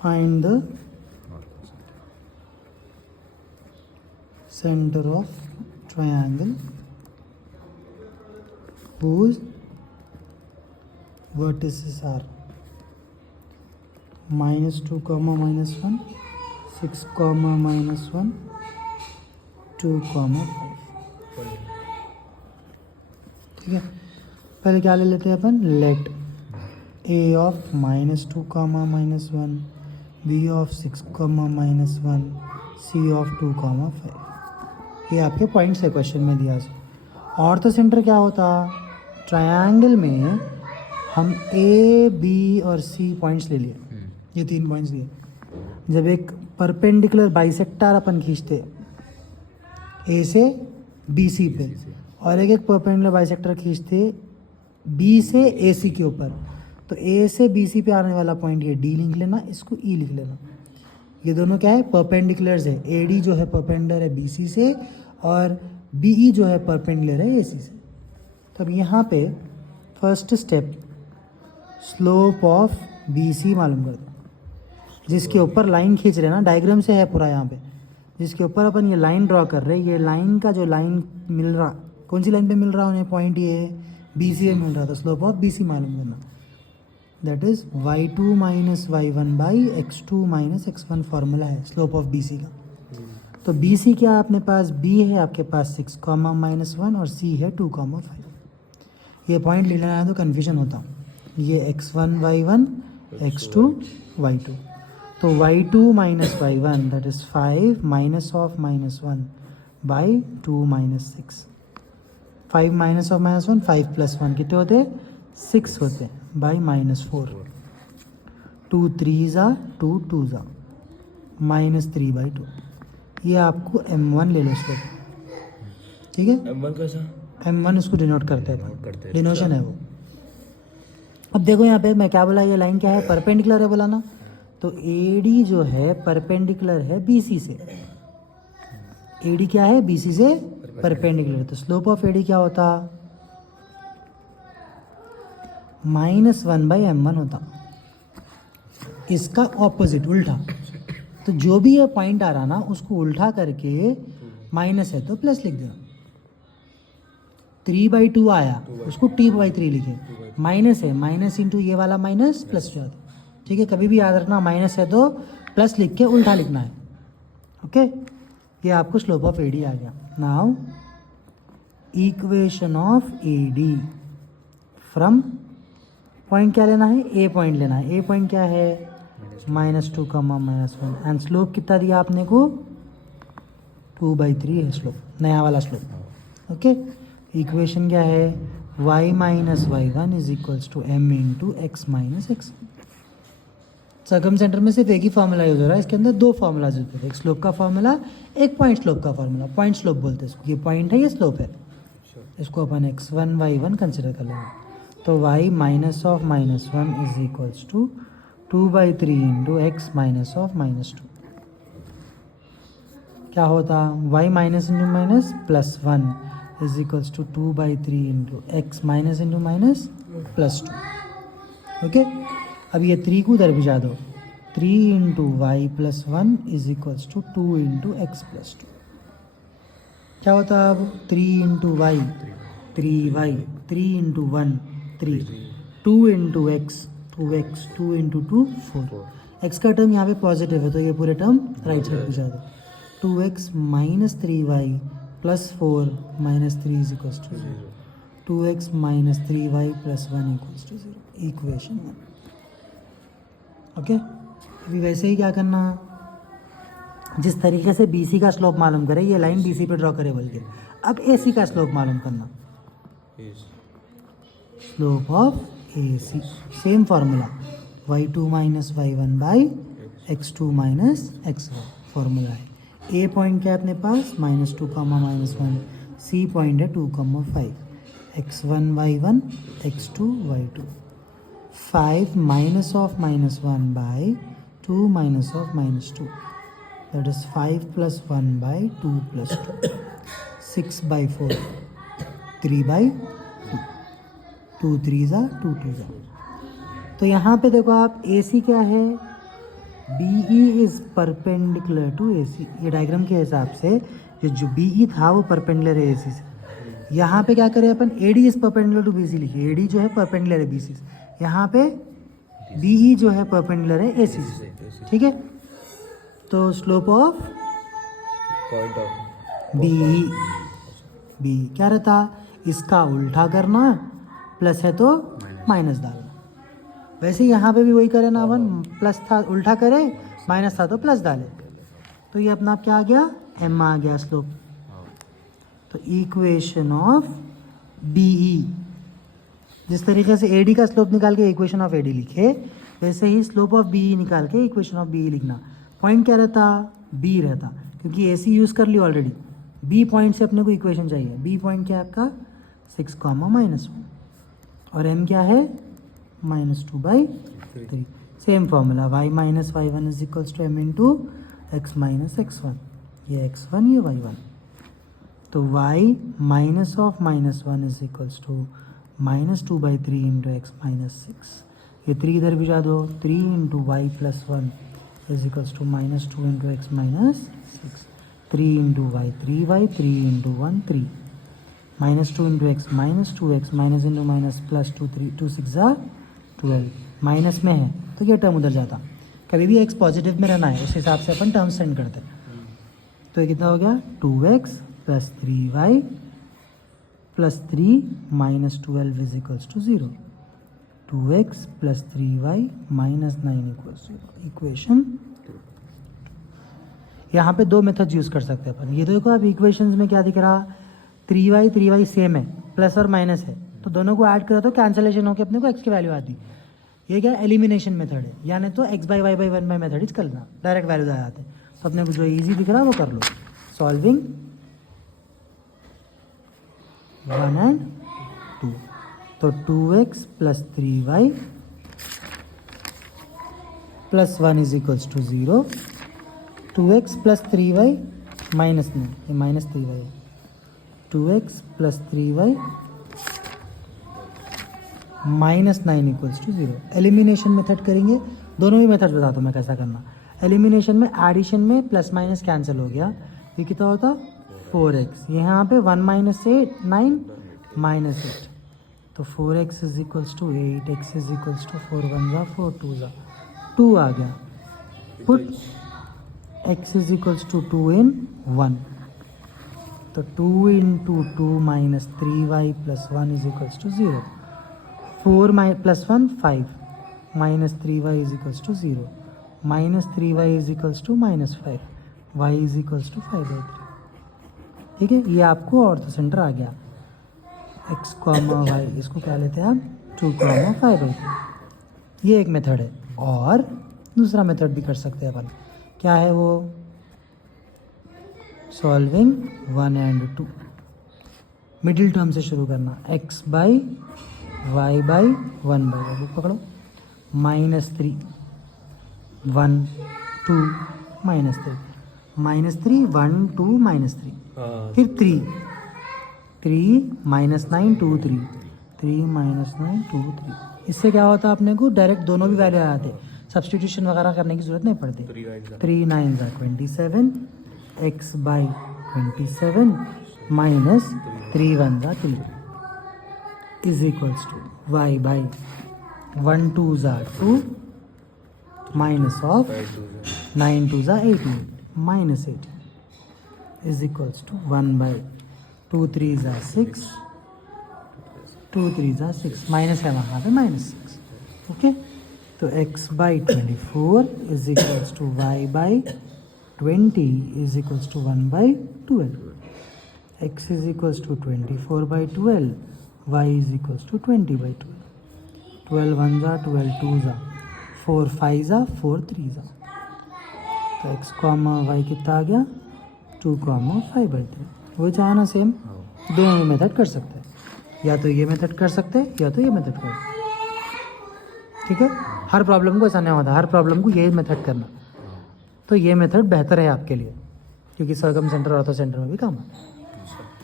find the center of triangle whose vertices are -2, -1, 6, -1, 2, 5. ठीक है, पहले क्या ले लेते हैं अपन, let a of -2, -1, b of 6, -1, c of 2, 5. ये आपके पॉइंट्स है क्वेश्चन में दिया। ऑर्थो सेंटर क्या होता, ट्रायंगल में हम ए बी और सी पॉइंट्स ले लिए, ये 3 पॉइंट्स लिए। जब एक परपेंडिकुलर बाइसेक्टर अपन खींचते ए से बी सी पे, और एक परपेंडिकुलर बाइसेक्टर खींचते बी से ए सी के ऊपर, तो ए से बी सी पे आने वाला पॉइंट ये डी लिख लेना, इसको ई लिख लेना। ये दोनों क्या है, परपेंडिकुलर्स है। ए डी जो है परपेंडिकुलर है बी सी से, और बी ई जो है परपेंडिकुलर है ए सी से। तो अब यहाँ पे first step slope of B C मालूम कर दो, जिसके ऊपर लाइन खींच रहे हैं ना, डायग्राम से है पूरा यहाँ पे, जिसके ऊपर अपन ये लाइन ड्रॉ कर रहे हैं। ये लाइन का जो लाइन मिल रहा, कौन सी लाइन पे मिल रहा उन्हें पॉइंट, ये बी सी पे मिल रहा था। स्लोप ऑफ बी सी मालूम करना, that is y2 minus y1 by x2 minus x1 formula है स्लोप ऑफ बी सी का। तो बी सी क्या है अपने पास, बी है आपके पास 6, -1 और सी है 2, 5। ये पॉइंट ले लेना है तो कन्फ्यूजन होता। ये x1 y1, x2 y2, तो y2 minus y1 that is 5 minus of -1 by 2 minus 6। 5 minus of -1, 5 + 1 कितने होते, 6 होते, बाई -4। 2 3 ज़ा 2 2 ज़ा -3/2। ये आपको m1 ले लो स्लोप, ठीक है। m1 कैसा, m1 इसको डिनोट करते हैं, डिनोशन है वो। अब देखो यहाँ पे मैं क्या बोला, ये लाइन क्या है, परपेंडिकुलर है बोला ना, तो AD जो है परपेंडिकुलर है BC से। AD क्या है, BC से परपेंडिकुलर, तो स्लोप ऑफ AD क्या होता, -1/m1 होता। इसका ऑपोजिट उल्टा, तो जो भी ये पॉइंट आ रहा ना उसको उल्टा करके माइनस है तो प्लस लिख देना। 3/2 आया, उसको t/3 लिखे, माइनस है, माइनस इंटू ये वाला माइनस प्लस हो जाता। ठीक है, कभी भी याद रखना माइनस है तो प्लस लिख के उल्टा लिखना है। ओके, ये आपको स्लोप ऑफ AD आ गया। Now equation of AD from point क्या लेना है, ए पॉइंट लेना है। ए पॉइंट क्या है, -2, -1, एंड स्लोप कितना दिया आपने को, 2/3 है स्लोप, नया वाला स्लोप। ओके, इक्वेशन क्या है, y minus y1 is equals to m into x minus x। Circumcentre में सिर्फ एक ही फार्मूला यूज हो रहा है, इसके अंदर 2 फार्मूलाज होते थे, एक स्लोप का फार्मूला, एक पॉइंट स्लोप का फार्मूला। पॉइंट स्लोप बोलते हैं इसको, ये पॉइंट है, ये स्लोप है, इसको अपन x1 y1 कंसिडर कर लेंगे। तो y minus of -1 is equals to 2/3 into x minus of -2। क्या होता, y minus into minus +1 is equals to 2/3 into x minus into minus +2। Okay, अब ये 3 को उधर भिजा दो, 3 into y plus 1 is equals to 2 into x plus 2। क्या होता है अब, 3 into y 3y, 3 into 1 3, 2 into x 2x, 2 into 2 4। X का टर्म यहाँ पे पॉजिटिव है तो ये पूरे टर्म राइट साइड पे जा दो। 2x minus 3y plus 4 minus 3 is equals to 0। 2x minus 3y plus 1 equals to 0, equation 1। Okay, अभी वैसे ही क्या करना, जिस तरीके से BC का स्लोप मालूम करे, ये लाइन BC पे ड्रॉ करे बोल के, अब AC का स्लोप मालूम करना, slope of AC same formula, y2 minus y1 by x2 minus x1 formula है। A पॉइंट क्या है अपने पास, -2, -1, C पॉइंट है 2, 5, x1 y1 x2 y2। 5 minus of -1 by 2 minus of -2, that is 5 plus 1 by 2 plus 2, 6/4, 3/2, 2 3s are 2 2s are। तो यहाँ पे देखो आप AC क्या है, BE is perpendicular to AC। ये डायग्राम के हिसाब से ये जो BE था वो परपेंडिकुलर है AC से। यहाँ पे क्या करें अपन, AD is perpendicular to BC लिखिए। AD जो है परपेंडिकुलर है BC से। यहाँ पे BE जो है परपेंडिकुलर है AC से। ठीक है, तो slope of point of BE क्या रहता, इसका उल्टा करना, प्लस है तो माइनस डालना। वैसे यहाँ पे भी वही करे ना अपन, प्लस था उल्टा करे, माइनस था तो प्लस डाले। तो ये अपना क्या आ गया, m आ गया स्लोप। तो इक्वेशन ऑफ BE, जिस तरीके से AD का स्लोप निकाल के इक्वेशन ऑफ AD लिखे, वैसे ही स्लोप ऑफ BE निकाल के इक्वेशन ऑफ BE लिखना। पॉइंट क्या रहता, B रहता, क्योंकि AC यूज़ कर ली ऑलरेडी। B पॉइंट से अपने को इक्वेशन चाहिए। B पॉइंट क्या है आपका 6, -1, और M क्या है -2/3। Same formula, y - y1 is equals to m into x - x1। ये x1 ये y1, तो y minus of -1 is equals to -2/3 into x - 6। ये 3 इधर भी जा दो, 3 into y + 1 is equals to -2 into x - 6। 3 into y 3y, 3 into 1 3, -2 into x -2x, minus into minus plus 2 3, 2 6 12। Minus में है तो ये टर्म उधर जाता। कभी भी x पॉजिटिव में रहना है, उस हिसाब से अपन टर्म सेंड करते हैं। तो ये कितना हो गया, 2x + 3y + 3 -12 is equals to 0। 2x + 3y - 9 equals 0। Equation, यहाँ पे 2 मेथड्स यूज़ कर सकते हैं अपन। ये देखो आप इक्वेशंस में क्या दिख रहा, 3y सेम है, प्लस और माइनस है, तो दोनों को ऐड करा तो कैंसलेशन होकर अपने को x की वैल्यू आती। ये क्या एलिमिनेशन मेथड है, यानी तो x/y/1 मेथड इज करना, डायरेक्ट वैल्यू आ जाते हैं। तो अपने को जो इजी दिख रहा है वो कर लो। सॉल्विंग 1 and 2, तो 2x + 3y + 1 is equals to 0। 2x + 3y minus नहीं, ये -3y है। 2x + 3y -9 equals to 0। Elimination method करेंगे, दोनों ही मेथड बताता हूँ मैं कैसा करना। एलिमिनेशन में एडिशन में प्लस माइनस कैंसिल हो गया, ये कितना होता 4x। यहाँ पे 1 - 8 9 -8, तो 4x is equals to 8, x is equals to 4 1 ज़ा 4 2 ज़ा 2 आ गया। Put x is equals to 2 in 1, तो 2 into 2 - 3y + 1 is equals to 0। 4 + 1 5 -3y is equals to 0, -3y is equals to -5, y is equals to 5/3। ठीक है, ये आपको ortho centre आ गया। x, y, इसको क्या लेते हैं आप 2, 5/3। ये एक मेथड है, और दूसरा मेथड भी कर सकते हैं अपन। क्या है वो, सॉल्विंग 1 and 2। मिडिल टर्म से शुरू करना, x/y/1/, बुक पकड़ो, -3 1 2 -3, -3 1 2 -3, फिर 3 -9 2 3, 3 -9 2 3। इससे क्या होता है, अपने को डायरेक्ट दोनों भी वैल्यू आ जाते, सब्सटीट्यूशन वगैरह करने की जरूरत नहीं पड़ती। 3 9 27, x/27 -3 1 3 is equals to y/1 2 2 minus of 9 2 18 -18 is equals to 1/2 3 6 2 3 6, minus है वहाँ पे -6। ओके, तो x/24 is equals to y/20 is equals to 1/12। x is equals to 24/12, y is equals to 20/12। 12 1 12 2 4 5 4 3 तो x, y कितना आ गया 2, 5/3। वो चाहे ना सेम, दोनों मेथड कर सकते हैं, या तो ये मेथड कर सकते हैं या तो ये मेथड कर सकते हैं। ठीक है, हर प्रॉब्लम को ऐसा नहीं होता, हर प्रॉब्लम को ये मेथड करना, तो ये मेथड बेहतर है आपके लिए, क्योंकि सर्कम सेंटर ऑर्थो सेंटर में भी काम आता है।